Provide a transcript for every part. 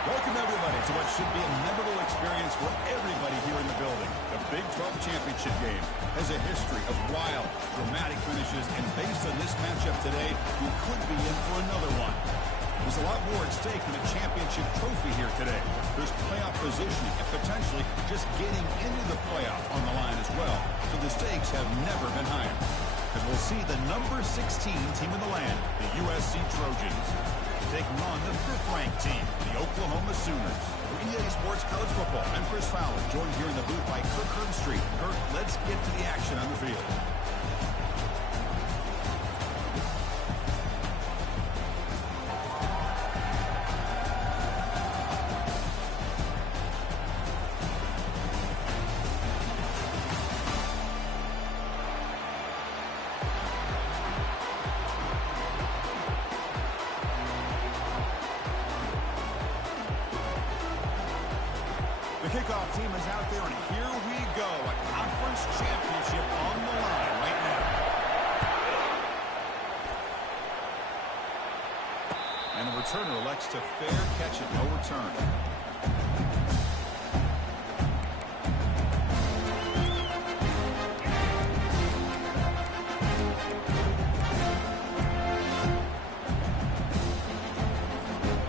Welcome, everybody, to what should be a memorable experience for everybody here in the building. The Big 12 Championship game has a history of wild, dramatic finishes, and based on this matchup today, we could be in for another one. There's a lot more at stake than a championship trophy here today. There's playoff positioning and potentially just getting into the playoff on the line as well. So the stakes have never been higher. As we'll see the number 16 team in the land, the USC Trojans, taking on the 5th-ranked team, the Oklahoma Sooners. For EA Sports College Football, I'm Chris Fowler, joined here in the booth by Kirk Herbstreit. Kirk, let's get to the action on the field. The kickoff team is out there, and here we go. A conference championship on the line right now. And the returner elects to fair catch it, no return.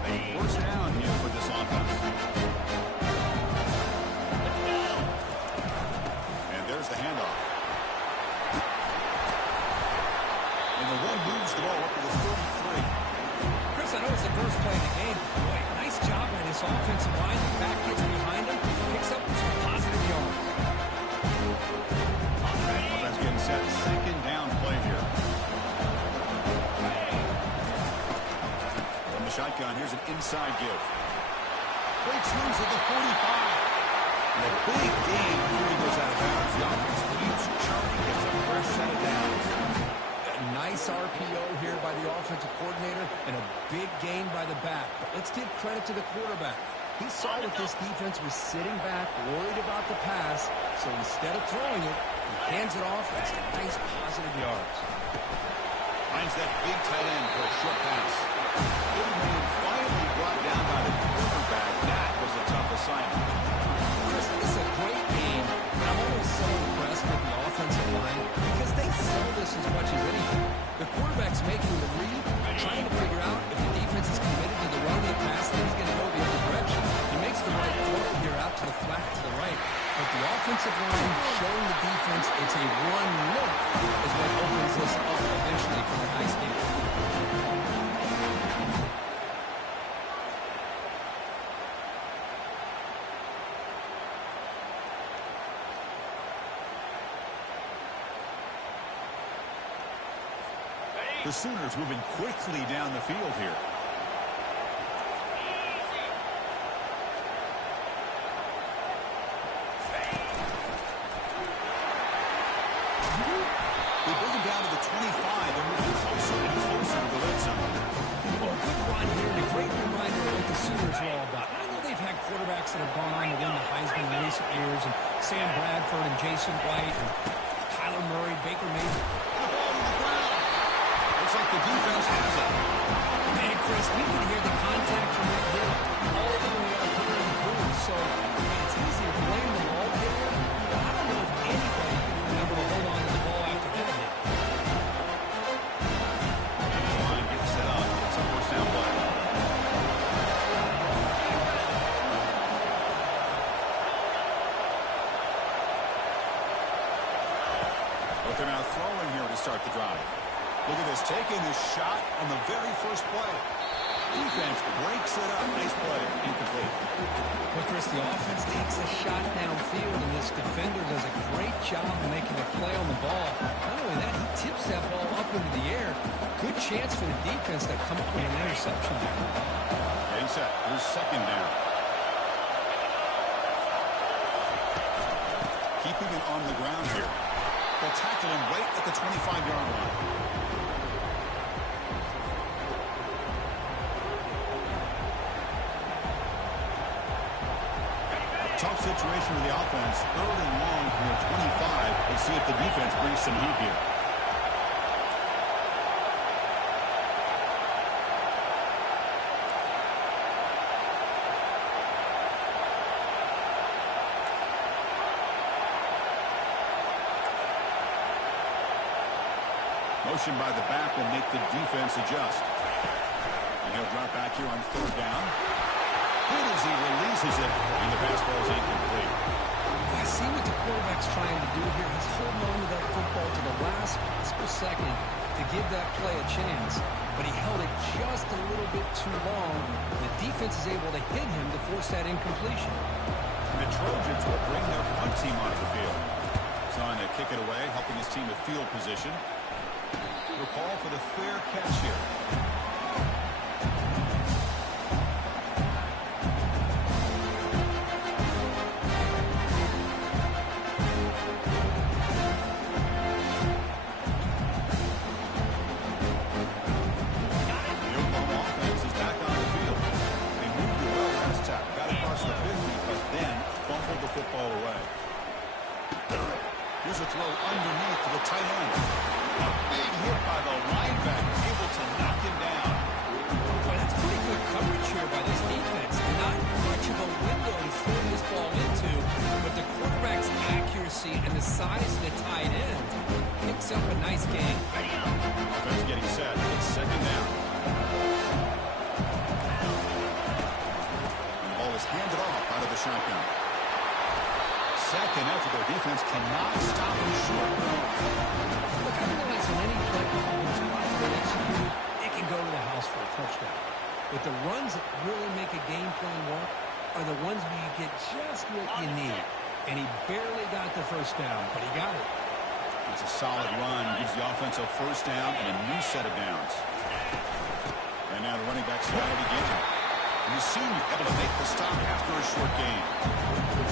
A first down here for this offense. The handoff. And the one moves the ball up to the 33. Chris, I know it's the first play of the game. Boy, nice job by this offensive line. The back gets behind him, picks up some positive yards. Offense getting set. Second down play here. From the shotgun, here's an inside give. Breaks loose at the 45. And a big gain before he goes out of bounds. The offense keeps churning, gets a fresh set of downs. A nice RPO here by the offensive coordinator and a big gain by the back. But let's give credit to the quarterback. He saw that this defense was sitting back, worried about the pass, so instead of throwing it, he hands it off and some nice positive yards. Finds that big tight end for a short pass. Big man finally brought down by the quarterback. That was a tough assignment. Chris, this is a great game, but I'm always so impressed with the offensive line because they sell this as much as anything. The quarterback's making the read, trying to figure out if the defense is committed to the run or the pass, then he's going to go the other direction. He makes the right throw here out to the flat to the right. But the offensive line showing the defense it's a run look is what opens this up eventually for the high state. The Sooners moving quickly down the field here. They bring him down to the 25 and move closer and closer to the red zone. Well, good run here and a great reminder of what the Sooners are all about. I know they've had quarterbacks that have gone on to win the Heisman in recent years, and Sam Bradford and Jason White and Kyler Murray, Baker Mayfield. Looks like the defense has it. Man, Chris, we can hear the contact from that hit all the way up here in the booth. So it's easy to blame the ball carrier, but I don't know if anybody can remember to hold on to the ball after that hit. Line gets set up. It's a first down play. But they're now throwing here to start the drive. Look at this, taking the shot on the very first play. Defense breaks it up. Nice play. Incomplete. But Chris, the offense takes a shot downfield, and this defender does a great job of making a play on the ball. Not only that, he tips that ball up into the air. Good chance for the defense to come up with an interception there. Getting set. Here's second down. Keeping it on the ground here. They'll tackle him right at the 25-yard line. Tough situation with the offense. 3rd and long from the 25. Let's see if the defense brings some heat here. Motion by the back will make the defense adjust. And he'll drop back here on third down. Good as he releases it, and the pass ball is incomplete. I see what the quarterback's trying to do here. He's holding on to that football to the last possible second to give that play a chance. But he held it just a little bit too long. The defense is able to hit him to force that incompletion. The Trojans will bring their punt team onto the field. He's on to kick it away, helping his team with field position. We'll call for the fair catch here. Here's a throw underneath to the tight end. A big hit by the linebacker, able to knock him down. Well, that's pretty good coverage here by this defense. Not much of a window to throw this ball into, but the quarterback's accuracy and the size of the tight end picks up a nice gain. Offense getting set. It's second down. The ball is handed off out of the shotgun. Second effort, their defense cannot stop him short. Look, I realize on any play that's properly executed, it can go to the house for a touchdown. But the runs that really make a game plan work are the ones where you get just what you need. And he barely got the first down, but he got it. It's a solid run. Gives the offense a first down and a new set of downs. And now the running back's got it again. And the senior able to make the stop after a short gain.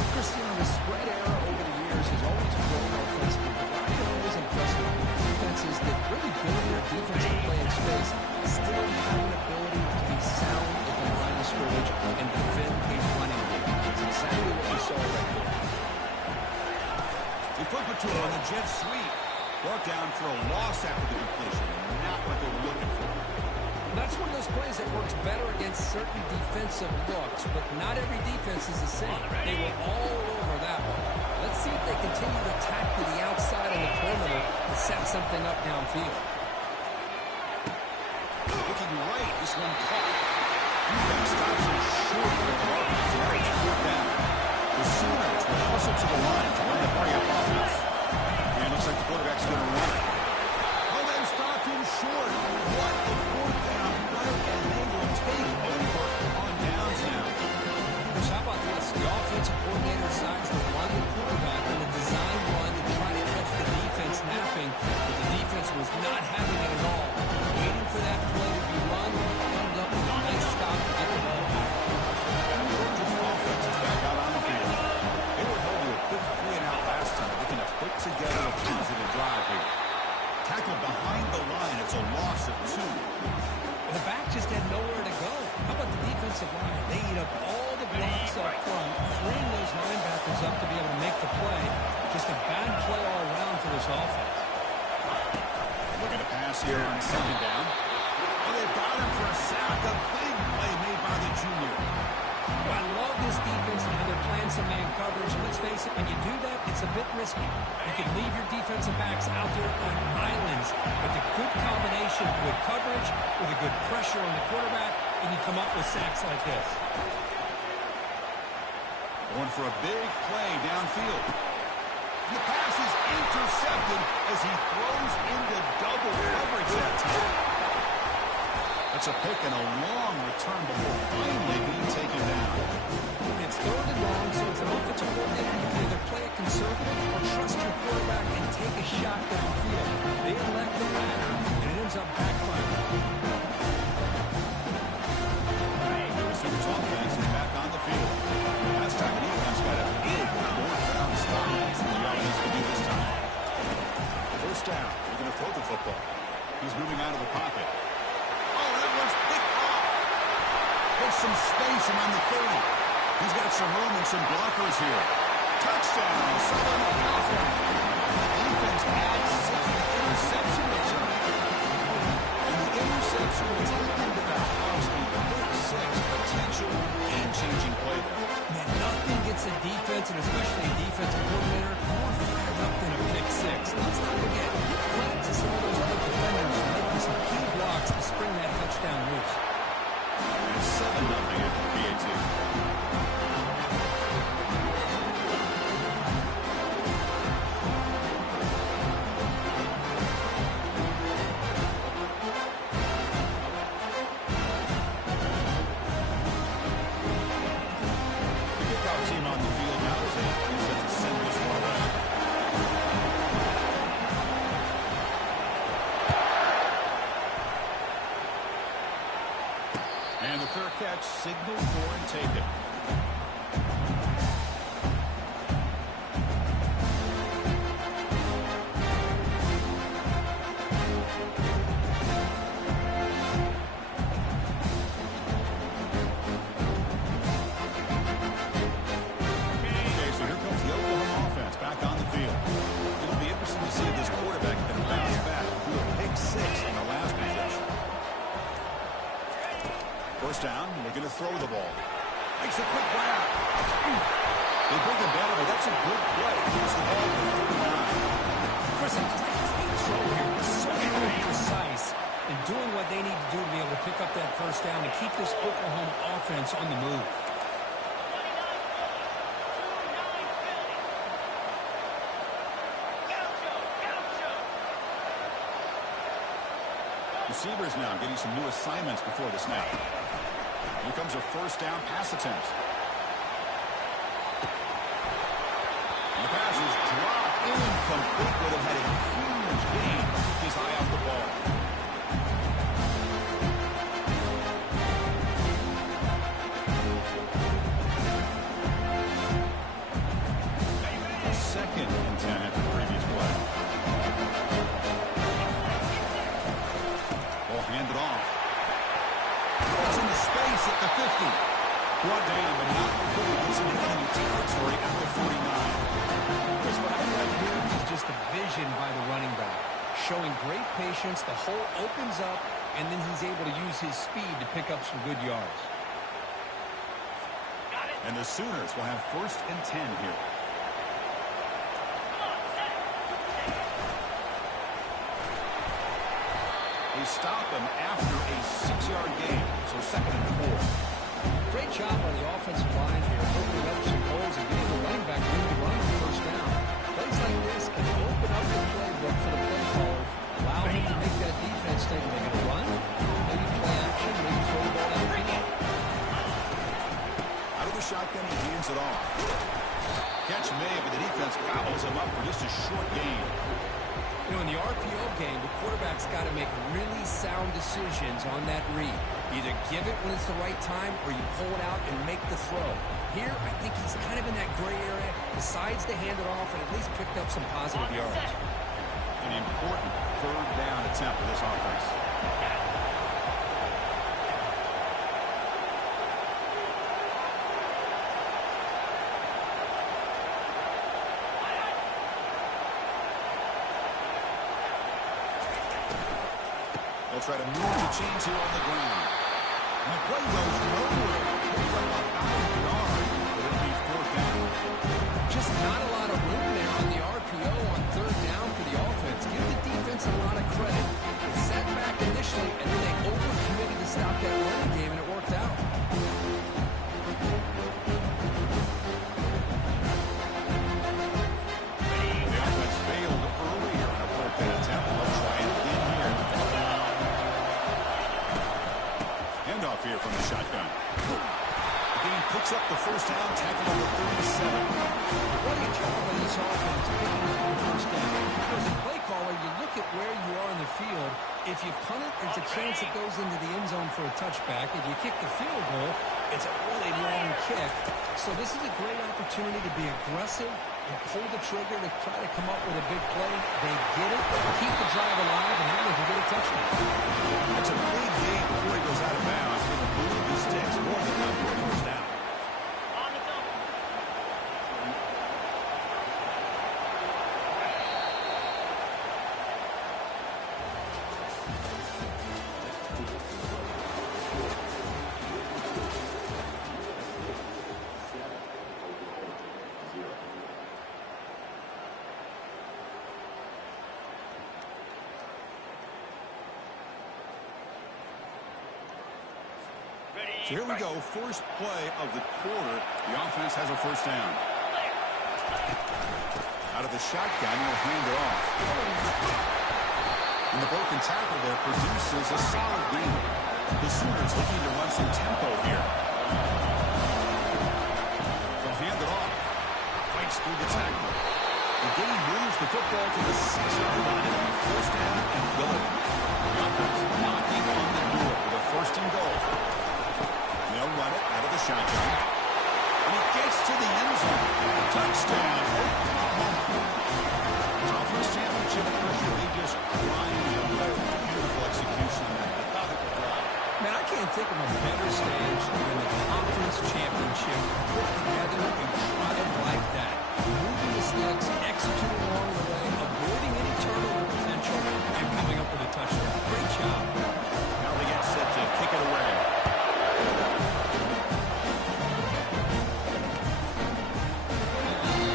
Christian, the spread era over the years has always grown offensively, but I can always impress with defenses that really build their defensive play in space still have an ability to be sound at the line of scrimmage and defend a running game. That's exactly what we saw right there. They flip it to him on the jet sweep. Brought down for a loss after the completion. Not what they were looking for. That's one of those plays that works better against certain defensive looks, but not every defense is the same. They were all over that one. Let's see if they continue to attack to the outside on the perimeter and set something up downfield. Looking right, this one caught. Defense stops him short of the ball. Now it's fourth down. The Sooners will hustle to the line to run the hurry up offense. And it looks like the quarterback's going to run it. Oh, they stopped him short. What a fourth down right, and they will take over on downs now. So how about this? The offensive coordinator decides to run the quarterback on a design run to try to catch the defense napping, but the defense was not having it at all. Waiting for that play to be run, comes up with a nice stop to get the ball back. Georgia's offense is back out on the field. They were held to a quick 3-and-out last time, looking to put together a positive drive here. Tackled behind the line, it's a loss of 2. The back just had nowhere to go. How about the defensive line? They eat up all the blocks up front, freeing those linebackers up to be able to make the play. Just a bad play all around for this offense. Looking to pass here on second down. Oh, they've got him for a sack. A big play made by the junior. Well, I love this defense and how they're playing some man coverage. And let's face it, when you do that, it's a bit risky. You can leave your defensive backs out there on islands. But the good combination of good coverage with a good pressure on the quarterback, and you come up with sacks like this. Going for a big play downfield. The pass is intercepted as he throws into double coverage that time. That's a pick and a long return before finally being taken down. It's third and long, so it's an offensive coordinator. You can either play it conservative or trust your quarterback and take a shot downfield. They elect the latter, and it ends up backfiring. The Sooners offense is back on the field. Last time the defense got a big fourth down stop. That's what the offense can do this time. First down. They're going to throw the football. He's moving out of the pocket. Oh, that one's picked off. There's some space around the 30. He's got some room and some blockers here. Touchdown. Southern California. The defense adds 6 to the interception return. And the interception was taken to the house. The pick 6 potential game-changing play there. Man, nothing gets a defense, and especially a defensive coordinator, more fired up than a pick 6. Let's not forget, he played to some of those other defenders And the fair catch signaled for and taken. First down, they're going to throw the ball. Makes a quick grab. They bring him down, but that's a good play. Here's the ball to 39. Chris, just a great throw here. So precise in doing what they need to do to be able to pick up that first down and keep this Oklahoma offense on the move. Receivers now getting some new assignments before the snap. Here comes a first down pass attempt. And the pass is dropped incomplete. Would have had a huge gain. He's high off the ball. Second and 10 after the previous play. Hand it off. It's in the space at the 50. Brought down, but not before he gets into enemy territory at the 49. Chris, what I like here is just the vision by the running back. Showing great patience, the hole opens up, and then he's able to use his speed to pick up some good yards. And the Sooners will have first and 10 here. They stop him after a 6-yard gain, so second and 4. Great job by the offensive line here, opening up some holes and getting the running back room to run on first down. Plays like this can open up the playbook for the play caller, allow him to make that defense think they're going to run, maybe play action, maybe throw the ball downfield. Out of the shotgun, he hands it off. Catch made, but the defense gobbles him up for just a short gain. You know, in the RPO game, the quarterback's got to make really sound decisions on that read. Either give it when it's the right time or you pull it out and make the throw. Here, I think he's kind of in that gray area, decides to hand it off and at least picked up some positive yards. An important third down attempt for this offense. They'll try to move the chains here on the ground. And the play goes nowhere. Picks up about a yard, but it'll be fourth down. Just not a lot of room there on the RPO on third down for the offense. Give the defense a lot of credit. They sat back initially, and then they overcommitted to stop that running game, and it worked out. The offense failed earlier in a fourth down attempt. They'll try it again here. Handoff here from the shotgun. The game picks up the first down, tackle number 37. What a job by this offense picking up the first down. As a play caller, you look at where you are in the field. If you punt it, there's a chance it goes into the end zone for a touchback. If you kick the field goal, it's a really long kick. So this is a great opportunity to be aggressive and pull the trigger to try to come up with a big play. They get it, keep the drive alive, and now they can get a touchdown. That's a big game before he goes out of bounds. He's going to move the sticks more than enough for a first down. So here we go, first play of the quarter. The offense has a first down. Out of the shotgun, he'll hand it off. And the broken tackle there produces a solid gain. The Sooners looking to run some tempo here. They'll hand it off. Fights through the tackle. The game moves the football to the 6-yard line. First down and goal. The offense knocking on the door with a first and goal. think of a better stage than the conference championship put together in tribe like that. Moving the sticks, executing along the way, avoiding any turnover potential, and coming up with a touchdown. Great job. Now they get set to kick it away.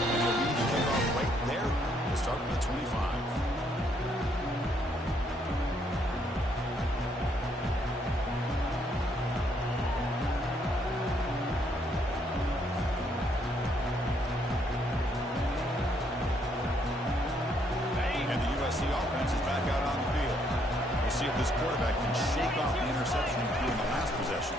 And they'll lead the kickoff right there. We'll start with the 25. And the USC offense is back out on the field. We'll see if this quarterback can shake off the interception he threw in the last possession.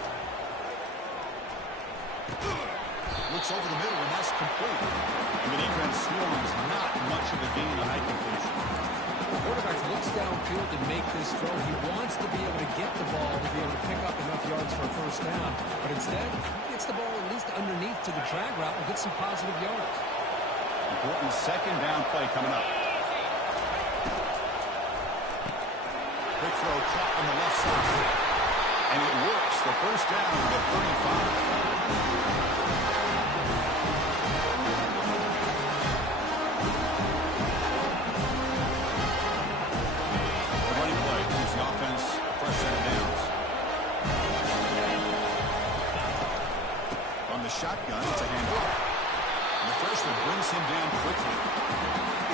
Looks over the middle, and that's complete. And the defense swarms not much of a gain on that completion. The quarterback looks downfield to make this throw. He wants to be able to get the ball to be able to pick up enough yards for a first down. But instead, he gets the ball at least underneath to the drag route and get some positive yards. Important second down play coming up. Quick throw caught on the left side. And it works. The first down to the 35. Shotgun, it's a handoff. And the freshman brings him down quickly.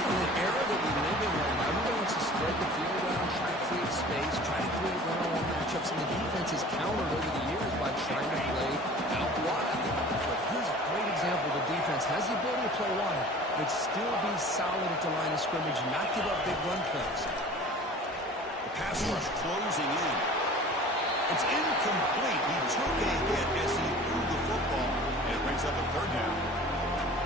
In the era that we live in right now, everybody wants to spread the field around, try to create space, try to create one-on-one matchups, and the defense has countered over the years by trying to play out wide. But here's a great example. The defense has the ability to play wide, but still be solid at the line of scrimmage and not give up big run plays. The pass rush closing in. It's incomplete. He took a hit as he threw the football, and it brings up a third down.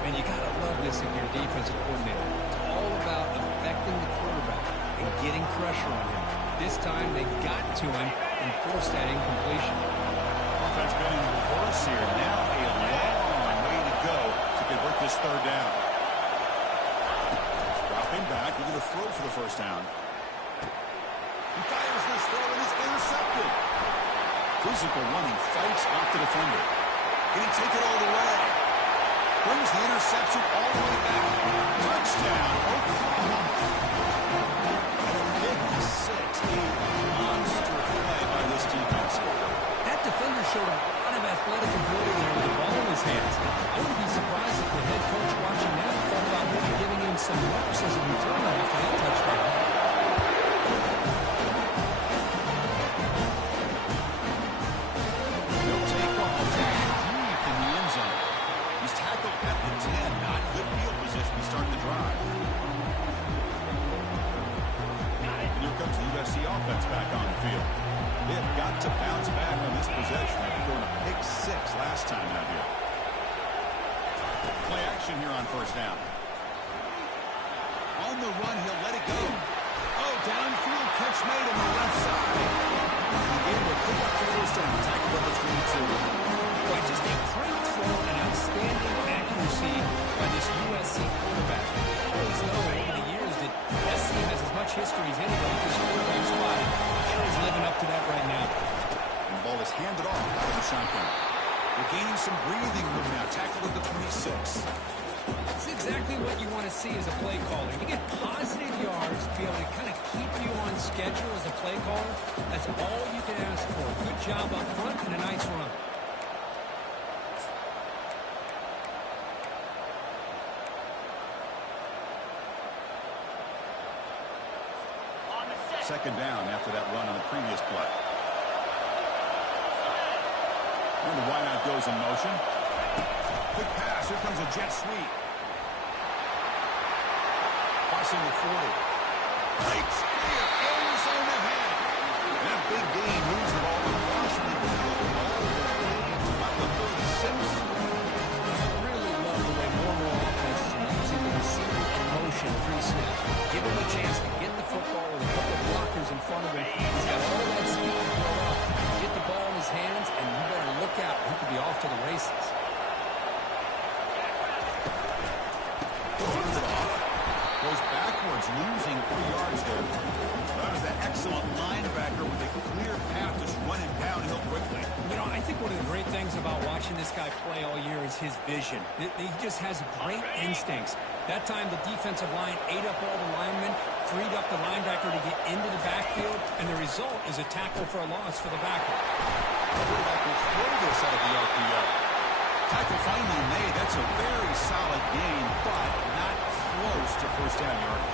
Man, you got to love this if you're a defensive coordinator. It's all about affecting the quarterback and getting pressure on him. This time, they got to him and forced that incompletion. Offense been in reverse here. Now a long way to go to convert this third down. Dropping back, looking to throw for the first down. He fires this throw, and it's intercepted. Physical running, fights off the defender. Can he take it all the way? Brings the interception all the way back. Touchdown, Oklahoma. And a big 6-8 monster play by this defense. That defender showed a lot of athletic ability there with the ball in his hands. I wouldn't be surprised if the head coach watching that thought about maybe giving him some reps as a returner after that touchdown. Offense back on the field. They have got to bounce back on this possession. They've thrown a pick 6 last time out here. Play action here on first down. On the run, he'll let it go. Oh, downfield catch made on the left side. He able to pick up the first down. Tackle number 22. Boy, just a great throw and outstanding accuracy by this USC quarterback. I always know over the years that SC has as much history as anybody with this quarterback spot. I'm sure he's living up to that right now. And the ball is handed off out of the shotgun. We're gaining some breathing room now. Tackled at the 26. It's exactly what you want to see as a play caller. You get positive yards to be able to kind of keep you on schedule as a play caller. That's all you can ask for. Good job up front and a nice run. Second down after that run on the previous play. And the wideout goes in motion. Quick pass. Here comes a jet sweep. Passing the 40. Breaks clear. Arizona head. That big gain moves the ball across the field. About the 36. I really love the way more offenses are using the receiver in motion pre-snap. Give him a chance to get the football with a couple of blockers in front of him. He's got all that speed to throw up. Get the ball in his hands, and you better look out. He could be off to the races. Throws it off. Goes backwards, losing 3 yards there. That was that excellent linebacker with a clear path watching this guy play all year is his vision. He just has great instincts. That time, the defensive line ate up all the linemen, freed up the linebacker to get into the backfield, and the result is a tackle for a loss for the backer. The quarterback will throw this out of the RPO. Tackle finally made. That's a very solid gain, but not close to first down yardage.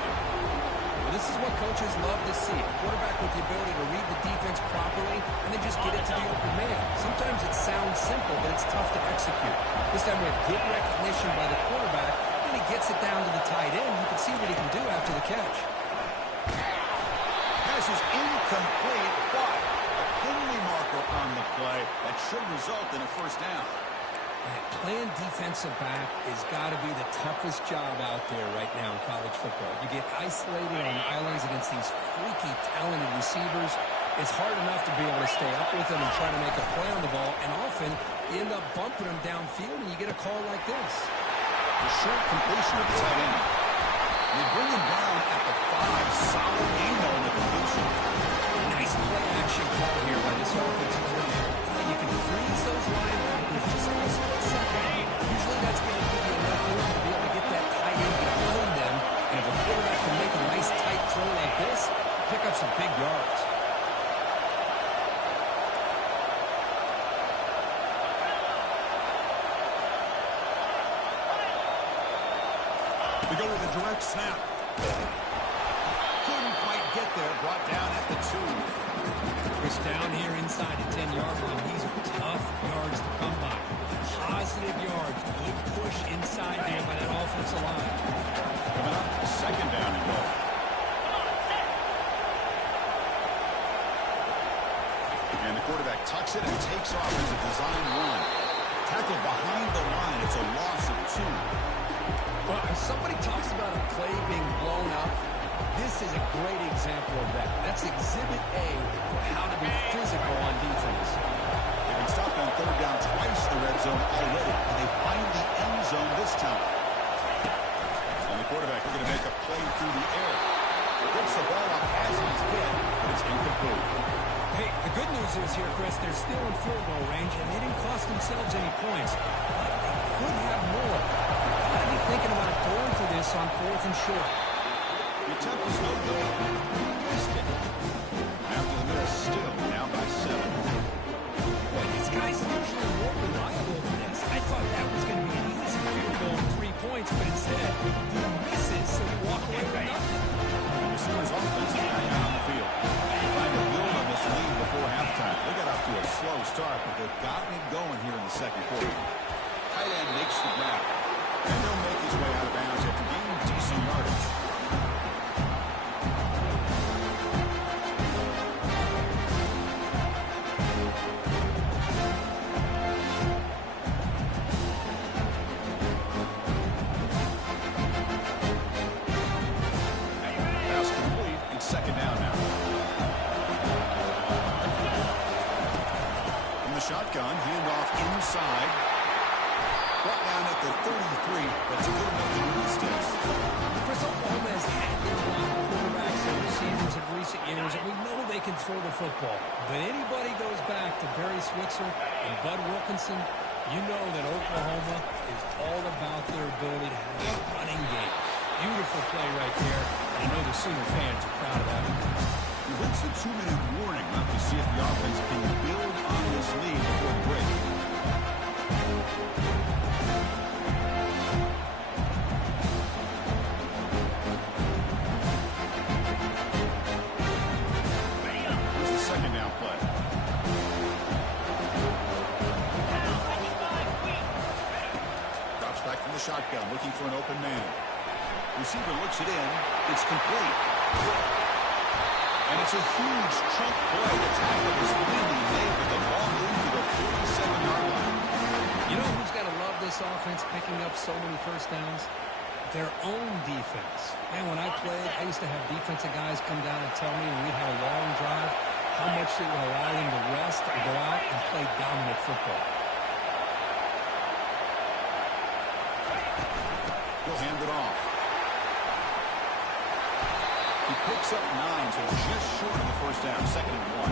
Well, this is what coaches love to see. A quarterback with the ability to read the defense properly and then just get it to the open man. Sometimes it sounds simple, but it's tough to execute. This time we have good recognition by the quarterback, and he gets it down to the tight end. You can see what he can do after the catch. Pass is incomplete, but a penalty marker on the play that should result in a first down. Playing defensive back has got to be the toughest job out there right now in college football. You get isolated on islands against these freaky, talented receivers. It's hard enough to be able to stay up with them and try to make a play on the ball, and often you end up bumping them downfield, and you get a call like this. The short completion of the tight end. They bring him down at the 5. Solid gain, though, in the completion. Nice play-action call here by this offensive coordinator. You can freeze those linebackers just for a split second. Usually that's going to give you enough room to be able to get that tight end behind them. And if a quarterback can make a nice tight throw like this, pick up some big yards. We go with a direct snap. Couldn't quite get there. Brought down at the 2. Chris down here inside the 10-yard line. These are tough yards to come by. Positive yards. Good push inside there by that offensive line. Coming up, second down and goal. And the quarterback tucks it and takes off as a design run. Tackled behind the line. It's a loss of 2. Well, if somebody talks about a play being blown up, this is a great example of that. That's Exhibit A for how to be physical on defense. They've been stopped on third down twice in the red zone already, and they find the end zone this time. And the quarterback is going to make a play through the air. Gets the ball up as he's hit, but it's incomplete. Hey, the good news is here, Chris, they're still in field goal range, and they didn't cost themselves any points. But they could have more. Got to be thinking about going for this on 4th and short. The attempt is no good. Missed it. After the miss, still down by 7. Boy, these guys are usually more reliable than this. I thought that was going to be an easy field goal and 3 points, but instead, he misses, so they walk away with nothing. And the Steelers offense is back out on the field. Trying to build on this lead before halftime. They got off to a slow start, but they've gotten it going here in the second quarter. Tight end makes the grab. And he'll make his way out of bounds after gaining decent yardage. Pass complete, and second down now. From the shotgun, handoff inside. Brought down at the 33, but it's good enough to move sticks. Chris, Oklahoma has had their quarterbacks and receivers in recent years, and we know they can throw the football. But anybody goes back to Barry Switzer and Bud Wilkinson, you know that Oklahoma is all about their ability to have a running game. Beautiful play right there, and I know the Sooner fans are proud of that. It's a 2-minute warning. Left to see if the offense can build on this lead before the break. Here's the second down play. Drops back from the shotgun, looking for an open man. Receiver looks it in. It's complete. And it's a huge chunk play. The tackle was really made, but the ball moved to the 47-yard line. You know who's got to love this offense picking up so many first downs? Their own defense. Man, when I played, I used to have defensive guys come down and tell me when we'd have a long drive how much it would allow them to rest and go out and play dominant football. He'll hand it off. He picks up 9, so just short of the first down. Second and 1.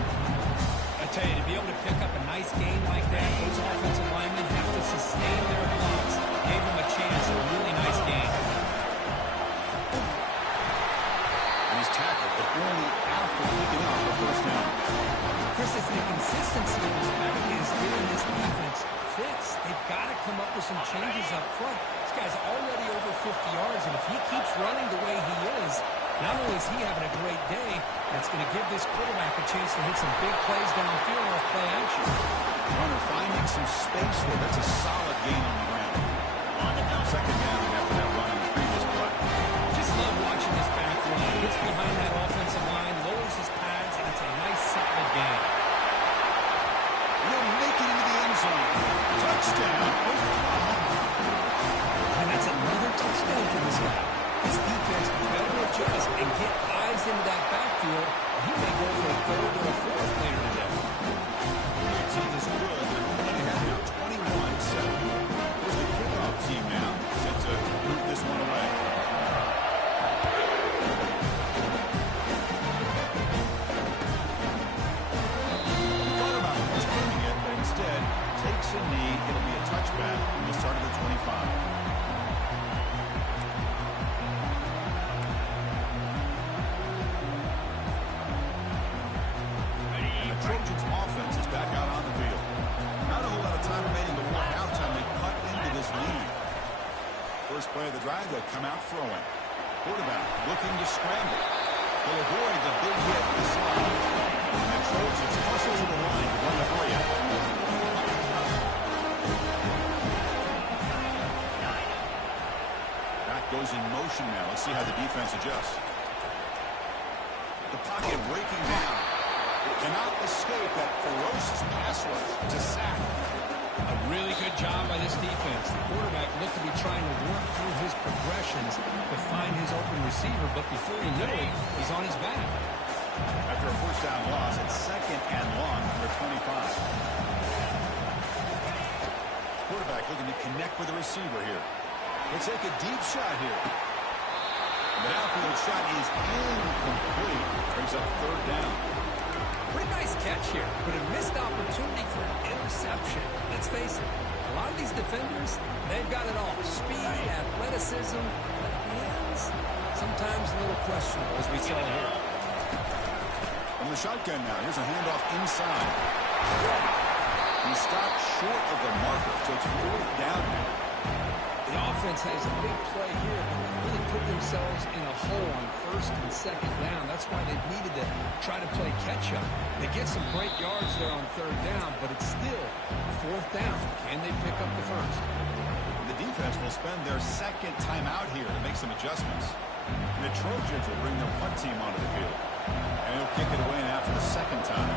A tell you, to be able to pick up a nice game like that, those offensive linemen have to sustain their blocks. Gave them a chance at a really nice game. And he's tackled, but only after picking up the first down. Chris, it's the consistency of this back is giving this defense fits. They've got to come up with some changes up front. This guy's already over 50 yards, and if he keeps running the way he is, not only is he having a great day, it's going to give this quarterback a chance to hit some big plays downfield off play action. Runner finding some space there. That's a solid gain on the ground. On the now second down after that run in the previous play. Just love watching this back run. Gets behind that offensive line, lowers his pads, and it's a nice solid gain. He'll make it into the end zone. Touchdown, Oklahoma. And that's another touchdown for this guy. This defense better adjust and get eyes into that backfield. He may go for a third or a fourth later today. The team is good. They're going to have now 21-7. Here's the kickoff team now, set to move this one away. He thought about returning it, but instead takes a knee. It'll be a touchback from the start of the 25. Trojans offense is back out on the field. Not a whole lot of time remaining before halftime. They cut into this lead. First play of the drive, they'll come out throwing. Quarterback looking to scramble. They'll avoid the big hit at the slide. And the Trojans hustle to the line to run the play out. Back goes in motion now. Let's see how the defense adjusts. The pocket breaking down. Cannot escape that ferocious pass rush. It's a sack. A really good job by this defense. The quarterback looked to be trying to work through his progressions to find his open receiver, but before he knew it, he's on his back. After a first down loss, it's second and long for 25. Quarterback looking to connect with the receiver here. He'll take a deep shot here. The outfield shot is incomplete. Brings up third down. Pretty nice catch here, but a missed opportunity for an interception. Let's face it, a lot of these defenders, they've got it all. Speed, athleticism, but hands, sometimes a little questionable, as we saw here. From the shotgun now, here's a handoff inside. He stopped short of the marker, so it's fourth down now. The offense has a big play here, but they really put themselves in a hole on first and second down. That's why they needed to try to play catch-up. They get some great yards there on third down, but it's still fourth down. Can they pick up the first? The defense will spend their second time out here to make some adjustments. And the Trojans will bring their punt team onto the field. And he'll kick it away now for the second time.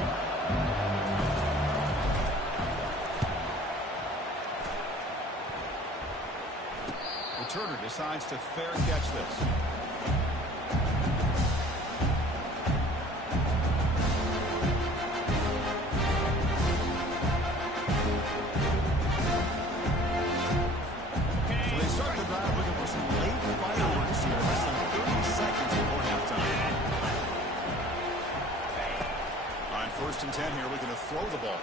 Turner decides to fair catch this. So they start the drive looking for some late fireworks here. Less than 30 seconds before halftime. On first and 10 here, looking to throw the ball.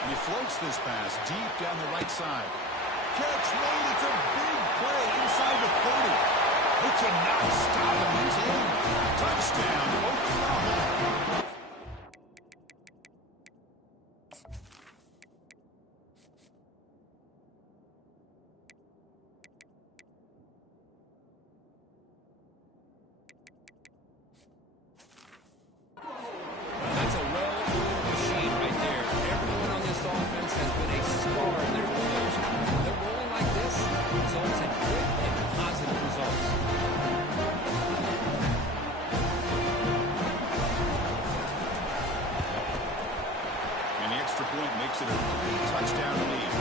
And he floats this pass deep down the right side. Catch made. It's a big play inside the 30. They cannot stop him. He's in. Touchdown, Oklahoma. That's a well-oiled machine right there. Everyone on this offense has been a star in their careers. They're rolling like this, results in quick and positive results. And the extra point makes it a 3-touchdown lead.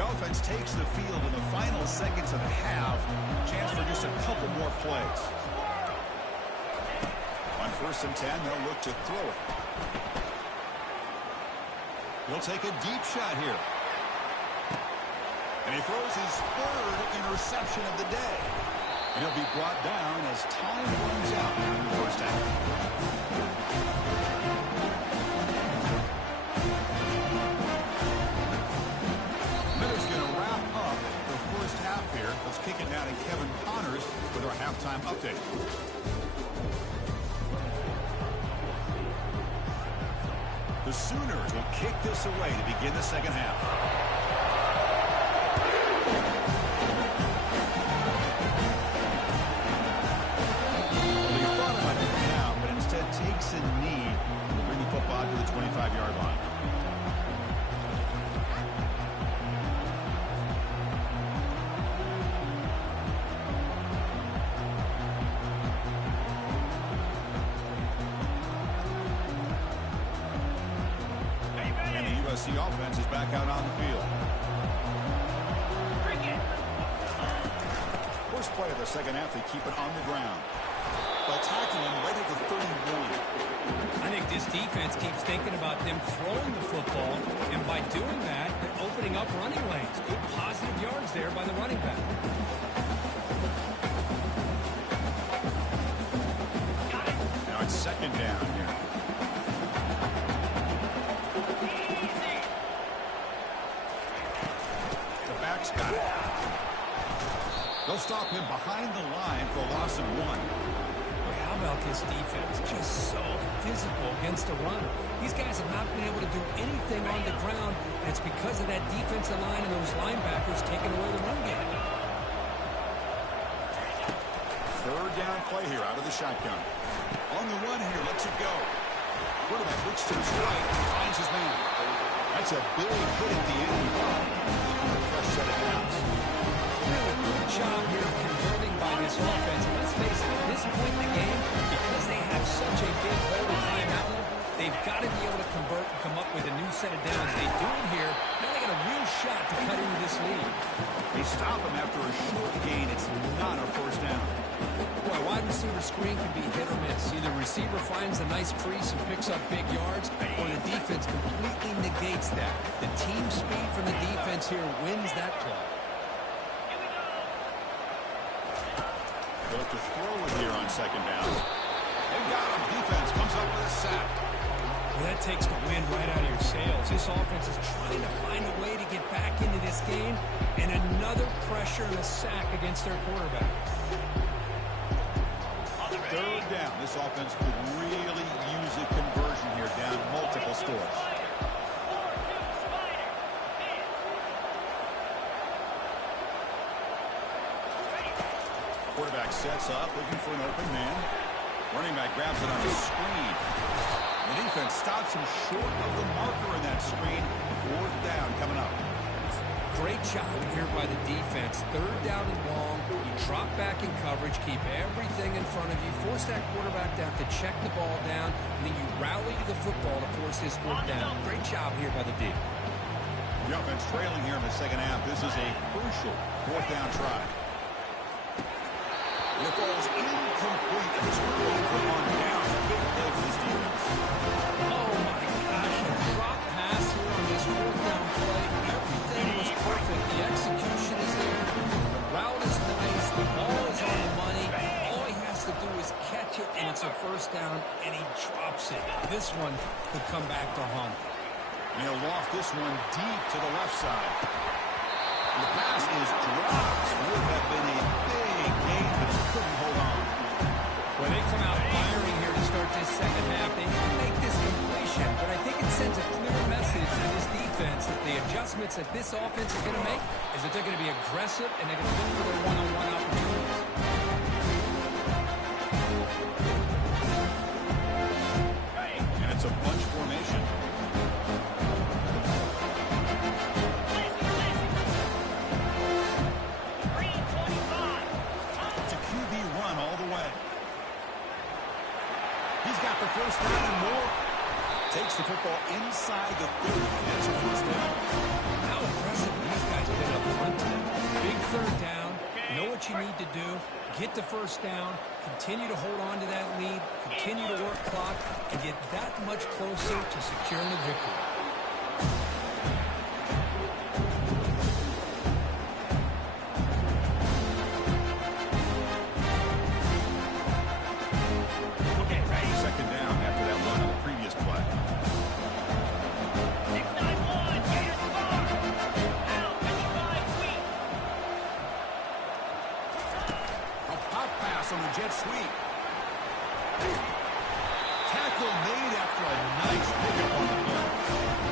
The offense takes the field in the final seconds of the half. Chance for just a couple more plays. On 1st and 10, they'll look to throw it. He'll take a deep shot here. And he throws his 3rd interception of the day. And he'll be brought down as time runs out in the first half. Miller's going to wrap up the first half here. Let's kick it now to Kevin Connors with our halftime update. The Sooners will kick this away to begin the second half. Takes a knee to bring the football to the 25-yard line. And the USC offense is back out on the field. First play of the second half, they keep it on the ground. Attacking him right at the 31. I think this defense keeps thinking about them throwing the football, and by doing that, they're opening up running lanes. Good positive yards there by the running back. Now it's 2nd down here. The back's got it. They'll stop him behind the line for a loss of 1. How about this defense? Just so physical against the run. These guys have not been able to do anything on the ground, and it's because of that defensive line and those linebackers taking away the run game. 3rd down play here out of the shotgun. On the run here, lets it go. Quarterback looks to his right and finds his man. That's a big hit at the end. Fresh set of downs. Really good job here of converting by this offense. And let's face it, at this point in the game, because they have such a big hole to climb out of, they've got to be able to convert and come up with a new set of downs. They do it here. Now they got a real shot to cut into this lead. They stop him after a short gain. It's not a first down. Boy, wide receiver screen can be hit or miss. Either receiver finds a nice crease and picks up big yards, or the defense completely negates that. The team speed from the defense here wins that play. They'll have to throw it here on 2nd down. They got him. Defense comes up with a sack. Well, that takes the wind right out of your sails. This offense is trying to find a way to get back into this game, and another pressure and a sack against their quarterback. 3rd down. This offense could really use a conversion here, down multiple scores. Quarterback sets up, looking for an open man. Running back grabs it on the screen. The defense stops him short of the marker in that screen. 4th down coming up. Great job here by the defense. 3rd down and long. You drop back in coverage, keep everything in front of you, force that quarterback to have to check the ball down, and then you rally to the football to force this 4th down. Great job here by the D. The offense trailing here in the second half. This is a crucial 4th down try. And it falls incomplete. And it's really put on down. Big play for this defense. Oh, my gosh. A drop pass here on this 4th down play. Everything was perfect. The execution is there. The route is nice. The ball is on the money. All he has to do is catch it, and it's a 1st down, and he drops it. This one could come back to haunt. And he'll loft this one deep to the left side. And the pass is dropped. Would have been a big gain, but he couldn't hold on. Well, they come out firing here to start this second half. They didn't make this completion, but I think it sends a clear message to this defense that the adjustments that this offense is going to make is that they're going to be aggressive and they're going to look for their one-on-one opportunities. And it's a bunch formation. The 1st down and more. Takes the football inside the 30. That's a 1st down. How aggressive are these guys what you need to do. Get the first down, continue to hold on to that lead, continue to work clock, and get that much closer to securing a victory. On the jet sweep. Tackle made after a nice pickup on the play.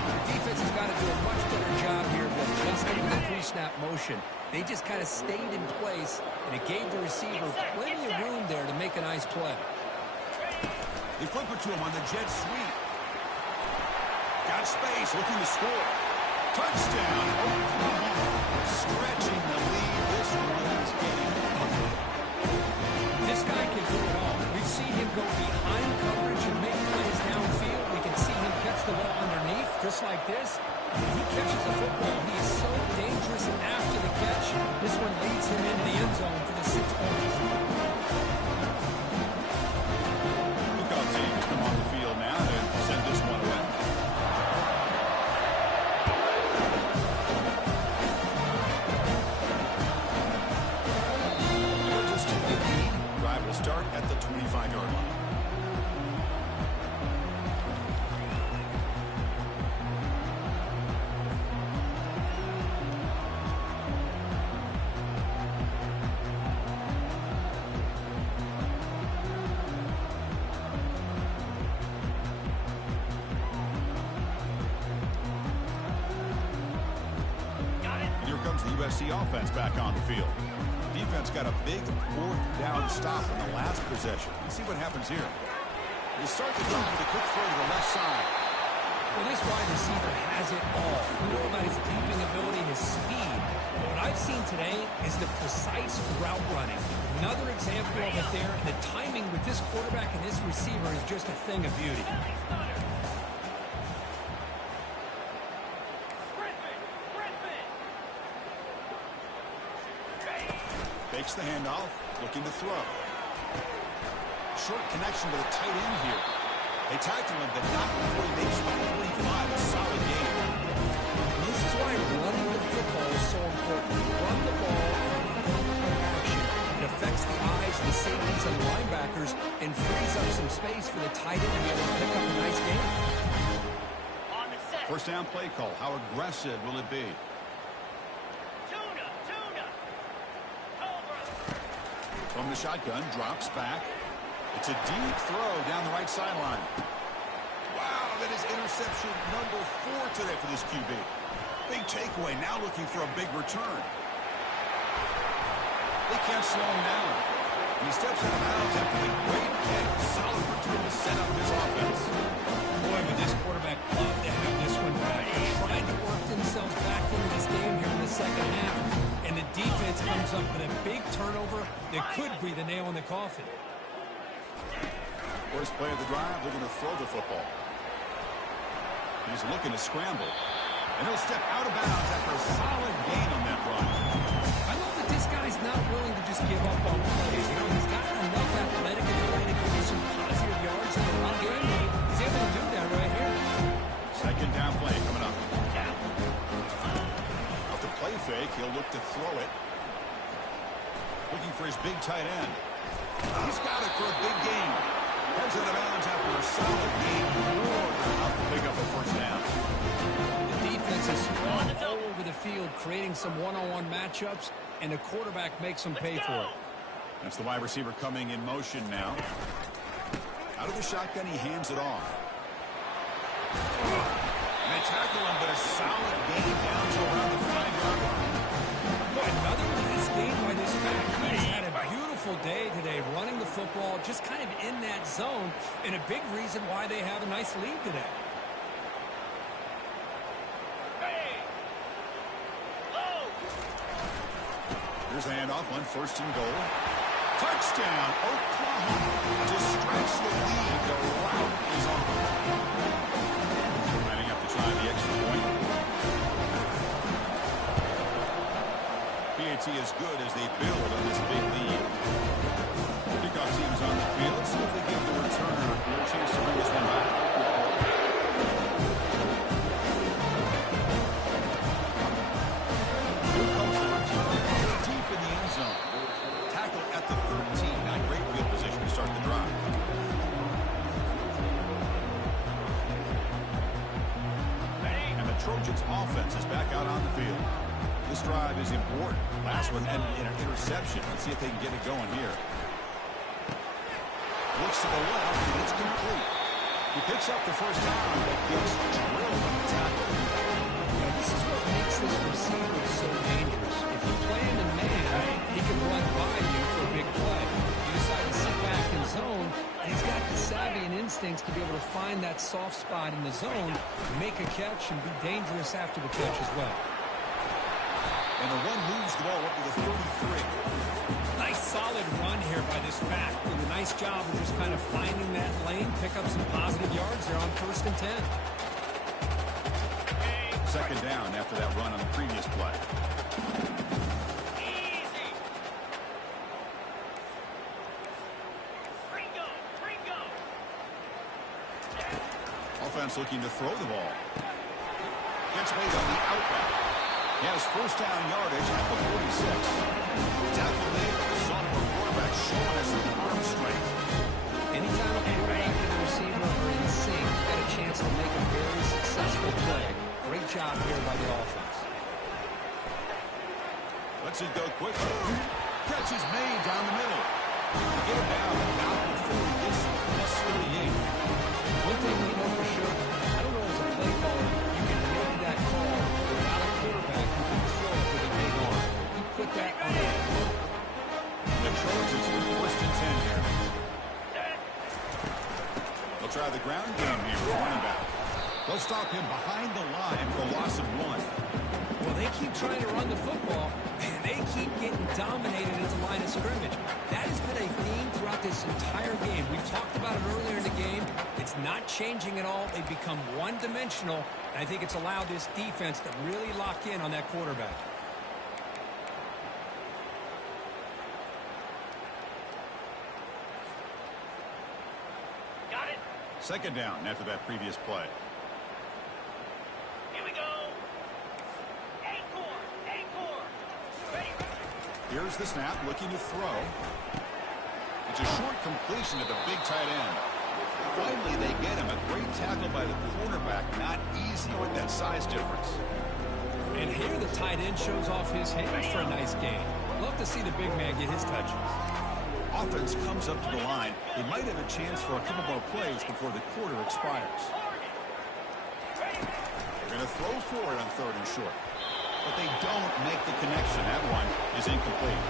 The defense has got to do a much better job here of adjusting to the pre-snap motion. They just kind of stayed in place, and it gave the receiver plenty of room there to make a nice play. They flip it to him on the jet sweep. Got space, looking to score. Touchdown, Oklahoma. Stretching the lead. This one is getting ugly. This guy can do it all. We've seen him go behind coverage and make plays downfield. We can see him catch the ball underneath, just like this. When he catches the football, he is so dangerous after the catch. This one leads him into the end zone for the 6 points. Kickoff team has come on the field now to send this one away. Will start at the 25-yard line. And here comes the USC offense back on the field. Defense got a big 4th down stop in the last possession. Let's see what happens here. They start the drive with a quick throw to the left side. Well, this wide receiver has it all. We know about his deeping ability and his speed. But what I've seen today is the precise route running. Another example of it there. The timing with this quarterback and this receiver is just a thing of beauty. Fakes the handoff, looking to throw. Short connection to the tight end here. They tackle him, but not before he makes the 45. A solid game. This is why running the football is so important. Run the ball in action. It affects the eyes of the safeties and linebackers and frees up some space for the tight end to be able to pick up a nice game. First down play call. How aggressive will it be? From the shotgun, drops back. It's a deep throw down the right sideline. Wow, that is interception number 4 today for this QB. Big takeaway, now looking for a big return. They can't slow him down. And he steps out of bounds after the great kick. Solid return to set up his offense. Boy, would this quarterback love to have this one back. They tried to work themselves back into this game here in the second half. And the defense comes up with a big turnover that could be the nail in the coffin. First play of the drive, they're going to throw the football. He's looking to scramble. And he'll step out of bounds after a solid gain on that run. I love that this guy's not willing to just give up on plays. You know, he's got enough athletic ability to give you some positive yards in the run game. He's able to do that right here. Second down play coming up. Off the play fake, he'll look to throw it. Looking for his big tight end. He's got it for a big gain. Heads out of bounds after a solid gain. More than enough to pick up a first down. The defense is strong all over the field, creating some one-on-one matchups, and the quarterback makes them pay for it. That's the wide receiver coming in motion now. Out of the shotgun, he hands it off. And they tackle him, but a solid gain down to around the 5-yard line. Another nice game by this back. He has had a beautiful day today running the football, just kind of in that zone, and a big reason why they have a nice lead today. Here's a handoff on 1st and goal. Touchdown, Oklahoma. To stretch the lead, the route is on. Lining up to try the extra point. PAT has as good as they build on this big lead. Kickoff team's on the field. See if they give the returner a chance to bring this one back. Here comes the return. Deep in the end zone. Tackle at the 13. Not great field position to start the drive. And the Trojans' offense is back out on the field. This drive is important. Last one ended in an interception. Let's see if they can get it going here. Looks to the left, and it's complete. He picks up the first down, but gets drilled on the tackle. Yeah, this is what makes this receiver so dangerous. If you play him in man, he can run by you for a big play. You decide to sit back in zone, and he's got the savvy and instincts to be able to find that soft spot in the zone, make a catch, and be dangerous after the catch as well. And the run moves the ball up to the 33. Nice solid run here by this back. Doing a nice job of just kind of finding that lane, pick up some positive yards there on 1st and 10. Second down after that run on the previous play. Easy. Ringo. Offense looking to throw the ball. Gets made on the outback. He has first down yardage at the 46. Tackle made by the sophomore quarterback showing us some arm strength. Anytime a quarterback and a receiver are in sync, you got a chance to make a very successful play. Great job here by the offense. Lets it go quickly. Catch is made down the middle. Get him down about before he gets this 38. One thing we know for sure, I don't know as a play caller, you can make that call without a quarterback who can throw it with a big arm. He put that on the field. The Trojans with 1st and 10 here. They'll try the ground game here with running back. They'll stop him behind the line for a loss of 1. Well, they keep trying to run the football, and they keep getting dominated at the line of scrimmage. That has been a theme throughout this entire game. We've talked about it earlier in the game. It's not changing at all. They've become one-dimensional, and I think it's allowed this defense to really lock in on that quarterback. Got it. Second down after that previous play. Here we go. Acorn. Ready. Here's the snap, looking to throw. It's a short completion to the big tight end. Finally, they get him. A great tackle by the cornerback. Not easy with that size difference. And here the tight end shows off his hands for a nice gain. Love to see the big man get his touches. Offense comes up to the line. They might have a chance for a couple more plays before the quarter expires. They're going to throw for it on 3rd and short. But they don't make the connection. That one is incomplete.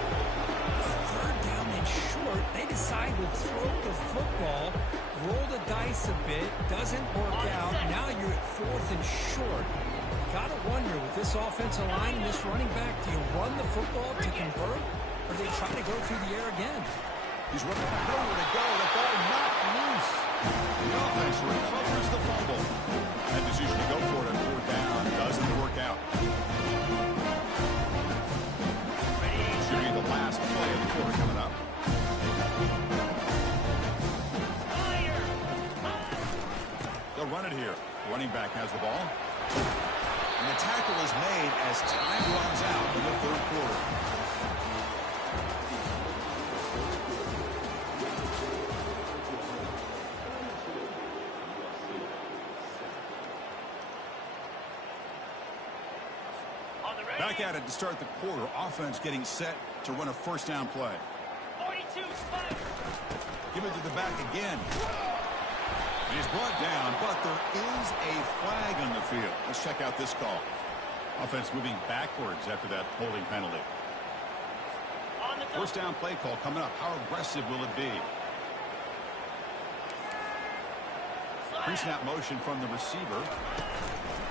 3rd down and short. They decide to throw the football, roll the dice a bit, doesn't work out. Now you're at 4th and short. Got to wonder, with this offensive line and this running back, do you run the football to convert, or do they try to go through the air again? He's running nowhere to go. The ball knocked loose. The offense recovers the fumble. That decision to go for it on 4th down doesn't work out. Should be the last play of the quarter coming up. They'll run it here. The running back has the ball. And the tackle is made as time runs out in the 3rd quarter. Back at it to start the quarter. Offense getting set to run a 1st down play. 42 spike. Give it to the back again. And he's brought down, but there is a flag on the field. Let's check out this call. Offense moving backwards after that holding penalty. 1st down play call coming up. How aggressive will it be? Pre-snap motion from the receiver.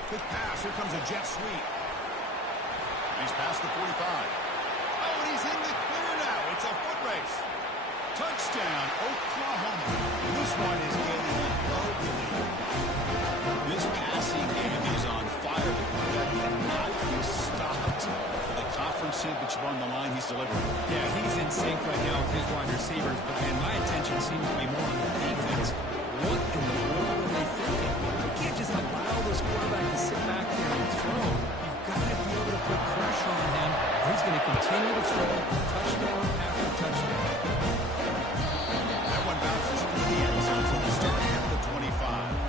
Quick pass. Here comes a jet sweep. He's past the 45. Oh, and he's in the clear now. It's a foot race. Touchdown, Oklahoma. This one is getting ugly. This passing game is on fire. The quarterback cannot be stopped. For the conference championship on the line, he's receivers, but man, my attention seems to be more on the defense. What in the world are they thinking? You can't just allow this quarterback to sit back there and throw. You've got to be able to put pressure on him, or he's going to continue to throw touchdown after touchdown. That one bounces into the end zone, so they're starting at the 25.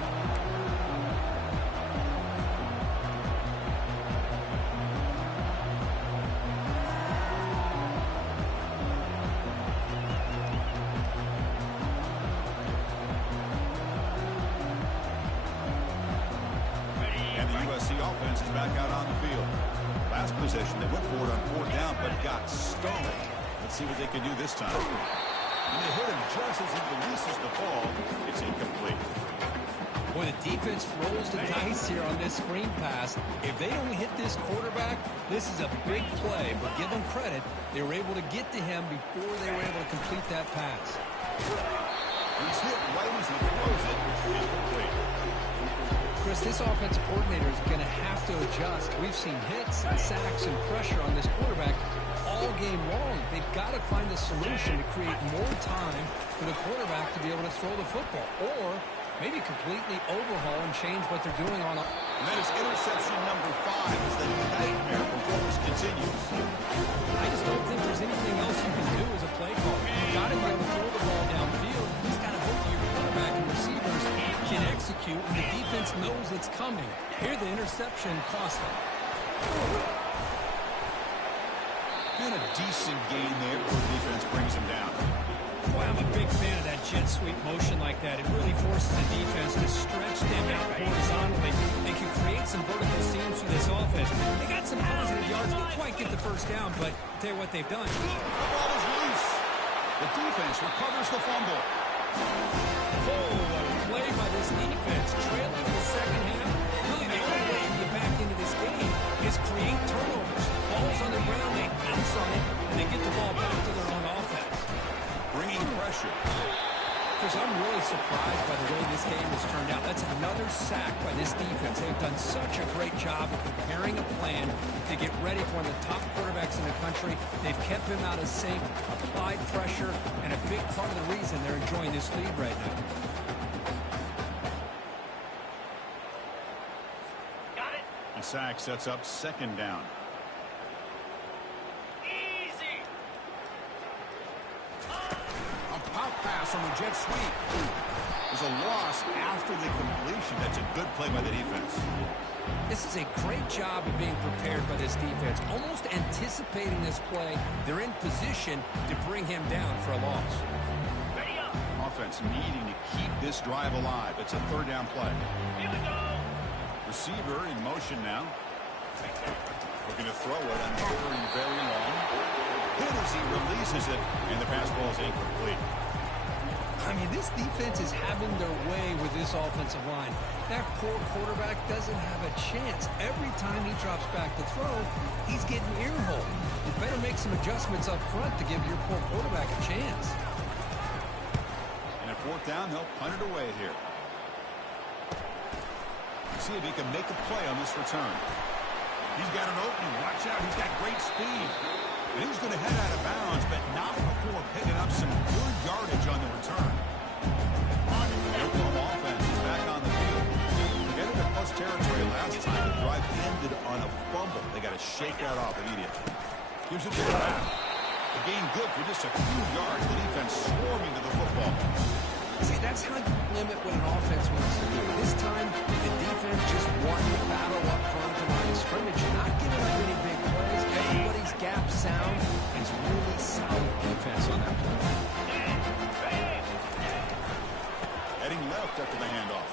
USC offense is back out on the field. Last possession, they went for it on 4th down, but got stoned. Let's see what they can do this time. And they hit him just as he releases the ball. It's incomplete. Boy, the defense rolls the dice here on this screen pass. If they don't hit this quarterback, this is a big play. But give them credit, they were able to get to him before they were able to complete that pass. He's hit right as he throws it. Incomplete. Chris, this offensive coordinator is going to have to adjust. We've seen hits and sacks and pressure on this quarterback all game long. They've got to find a solution to create more time for the quarterback to be able to throw the football, or maybe completely overhaul and change what they're doing on. And that is interception number 5 as the nightmare performance continues. I just don't think there's anything else you can do as a play caller. You've got to be able to throw the ball downfield. You just got to hope your quarterback and receivers can execute, and the defense knows it's coming. Here, the interception cost them. And a decent gain there before the defense brings him down. Boy, I'm a big fan of that jet sweep motion like that. It really forces the defense to stretch them out horizontally and can create some vertical seams for this offense. They got some positive yards. Didn't quite get the first down, but I'll tell you what they've done. The ball is loose. The defense recovers the fumble. Oh, what a play by this defense. Trailing in the second half. Really, the only way to get back into this game is create turnovers. Ball's on the ground, they bounce on it, and they get the ball back to their own offense. Bringing pressure. Chris, I'm really surprised by the way this game has turned out. That's another sack by this defense. They've done such a great job of preparing a plan to get ready for one of the top quarterbacks in the country. They've kept him out of sync, applied pressure, and a big part of the reason they're enjoying this lead right now. Got it. The sack sets up 2nd down. Easy. Pop pass on the jet sweep. There's a loss after the completion. That's a good play by the defense. This is a great job of being prepared by this defense. Almost anticipating this play, they're in position to bring him down for a loss. Ready up. Offense needing to keep this drive alive. It's a 3rd down play. Here we go. Receiver in motion now. Looking to throw it on very, very long. Hit as he releases it, and the pass ball is incomplete. I mean, this defense is having their way with this offensive line. That poor quarterback doesn't have a chance. Every time he drops back to throw, he's getting earholed. You better make some adjustments up front to give your poor quarterback a chance. And at 4th down, they'll punt it away here. See if he can make a play on this return. He's got an opening. Watch out. He's got great speed. And he's going to head out of bounds, but not before picking up some good yardage on the return. The Oklahoma offense is back on the field. To get into plus territory last time, the drive ended on a fumble. They got to shake that off immediately. Gives it to the back. The gain good for just a few yards. The defense swarming to the football. See, that's how you limit what an offense wants to do. This time, the defense just won the battle up front of the line of scrimmage, not giving up any big plays. Everybody's gap sound. It's really solid defense on that play. Heading left after the handoff.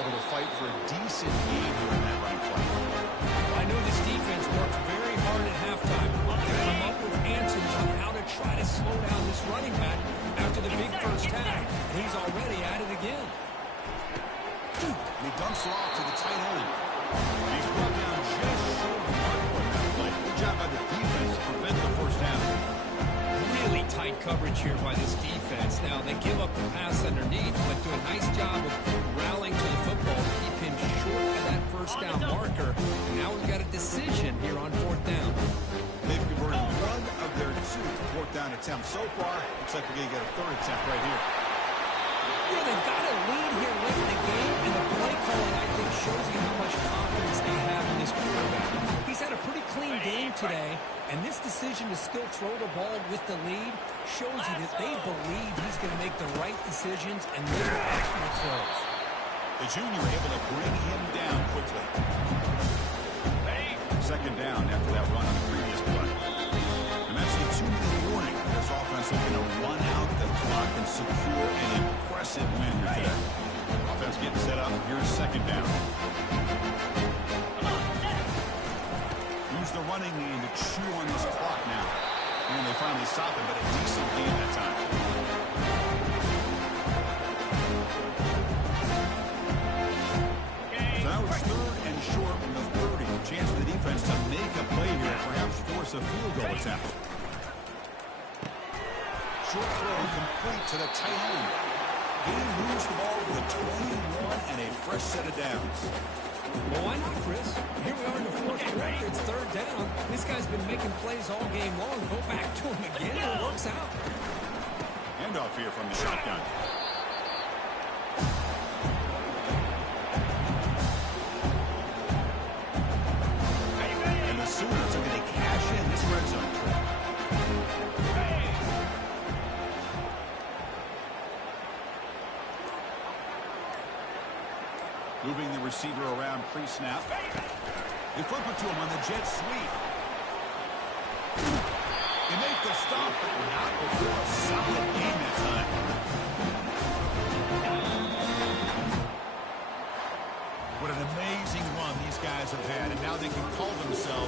Able to fight for a decent gain here in that running play. I know this defense worked very hard at halftime to come up with answers on how to try to slow down this running back after the big first half. He's already at it again. He dumps it off to the tight end. He's brought down just short of hardwood that play. Good job by the defense to prevent the first down. Really tight coverage here by this defense. Now, they give up the pass underneath, but do a nice job of rallying to the football to keep him short of that first down marker. Now we've got a decision here on 4th down. They've converted 1 of their 2 pursuit. Fourth down attempt so far. Looks like we're going to get a third attempt right here. You know, they've got a lead here late in the game, and the play calling, I think, shows you how much confidence they have in this quarterback. He's had a pretty clean game today, and this decision to still throw the ball with the lead shows you that they believe he's going to make the right decisions and make accurate throws. The junior able to bring him down quickly. Second down after that run on the previous play. And that's the 2-minute warning. This offense looking to run out the clock and secure an impressive win here today. Offense getting set up. Here's second down. Use the running game to chew on this clock now. And they finally stop it, but a decent gain that time. So now it's third and short from the 30. Chance for the defense to make a play here, perhaps force a field goal attempt. Short throw complete to the tight end. Game moves the ball with a 21 and a fresh set of downs. Well, why not, Chris? Here we are in the fourth quarter. It's third down. This guy's been making plays all game long. Go back to him again. It works out. Handoff here from the shotgun. And the Sooners are going to cash in this red zone trip. Moving the receiver around pre-snap. They flip it to him on the jet sweep. They make the stop, but not before a solid game that time. What an amazing run these guys have had, and now they can call themselves